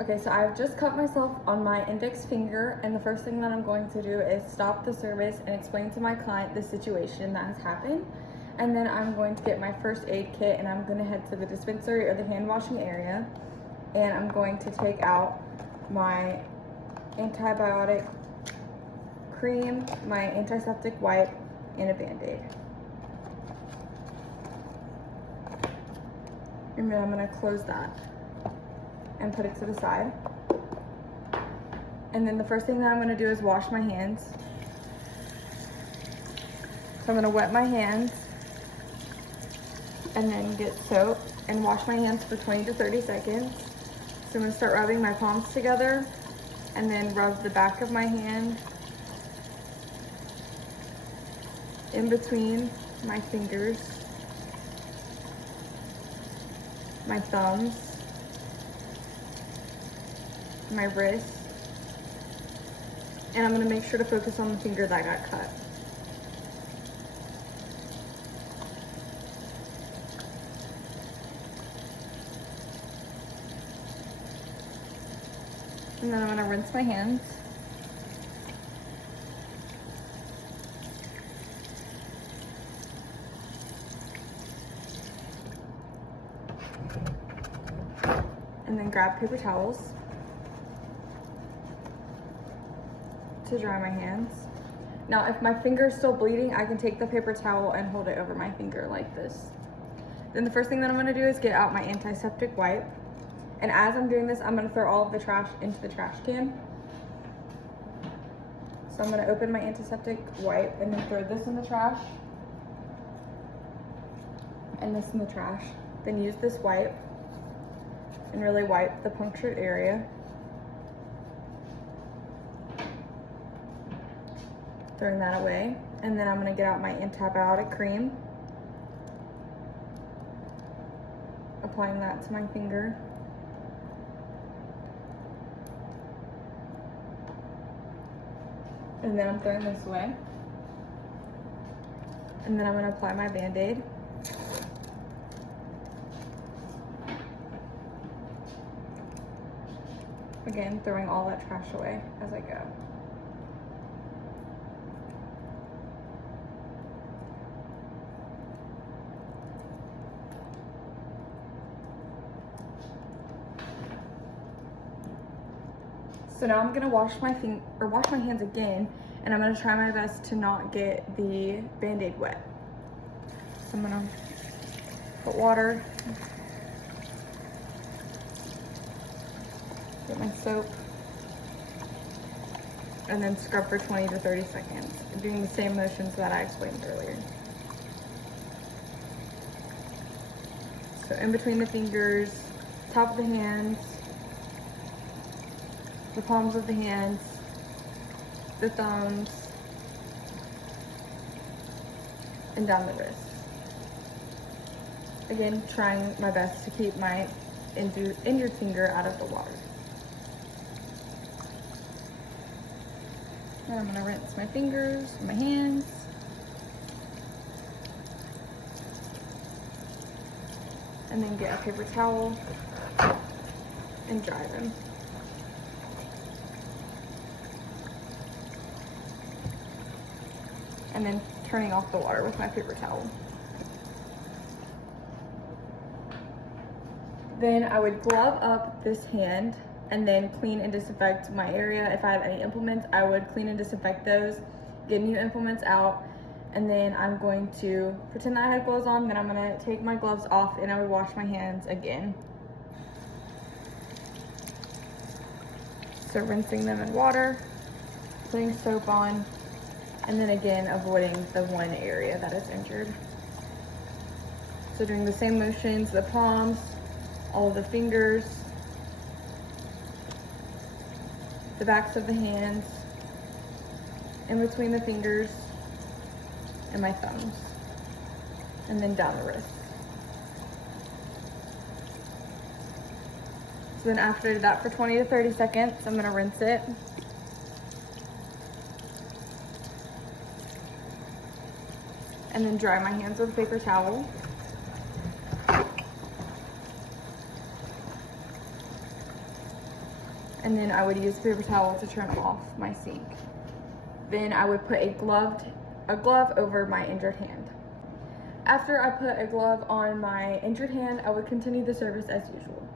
Okay, so I've just cut myself on my index finger, and the first thing that I'm going to do is stop the service and explain to my client the situation that has happened. And then I'm going to get my first aid kit, and I'm going to head to the dispensary or the hand washing area, and I'm going to take out my antibiotic cream, my antiseptic wipe, and a Band-Aid. And then I'm going to close that and put it to the side. And then the first thing that I'm gonna do is wash my hands. So I'm gonna wet my hands and then get soap and wash my hands for 20 to 30 seconds. So I'm gonna start rubbing my palms together and then rub the back of my hand in between my fingers, my thumbs, my wrist, and I'm gonna make sure to focus on the finger that got cut. And then I'm gonna rinse my hands. And then grab paper towels to dry my hands. Now, if my finger is still bleeding, I can take the paper towel and hold it over my finger like this. Then the first thing that I'm gonna do is get out my antiseptic wipe. And as I'm doing this, I'm gonna throw all of the trash into the trash can. So I'm gonna open my antiseptic wipe and then throw this in the trash and this in the trash. Then use this wipe and really wipe the punctured area. Throwing that away. And then I'm gonna get out my antibiotic cream, applying that to my finger. And then I'm throwing this away. And then I'm gonna apply my Band-Aid. Again, throwing all that trash away as I go. So now I'm gonna wash my hands again, and I'm gonna try my best to not get the Band-Aid wet. So I'm gonna put water, get my soap, and then scrub for 20 to 30 seconds, doing the same motions that I explained earlier. So in between the fingers, top of the hands, the palms of the hands, the thumbs, and down the wrist. Again, trying my best to keep my injured finger out of the water. Then I'm gonna rinse my fingers, my hands. And then get a paper towel and dry them. And then turning off the water with my paper towel. Then I would glove up this hand and then clean and disinfect my area. If I have any implements, I would clean and disinfect those, get new implements out, and then I'm going to pretend that I had gloves on, then I'm gonna take my gloves off and I would wash my hands again. So rinsing them in water, putting soap on, and then again, avoiding the one area that is injured. So doing the same motions, the palms, all of the fingers, the backs of the hands, in between the fingers, and my thumbs, and then down the wrist. So then after I did that for 20 to 30 seconds, I'm gonna rinse it. And then dry my hands with a paper towel. and then I would use a paper towel to turn off my sink. Then I would put a glove over my injured hand. After I put a glove on my injured hand, I would continue the service as usual.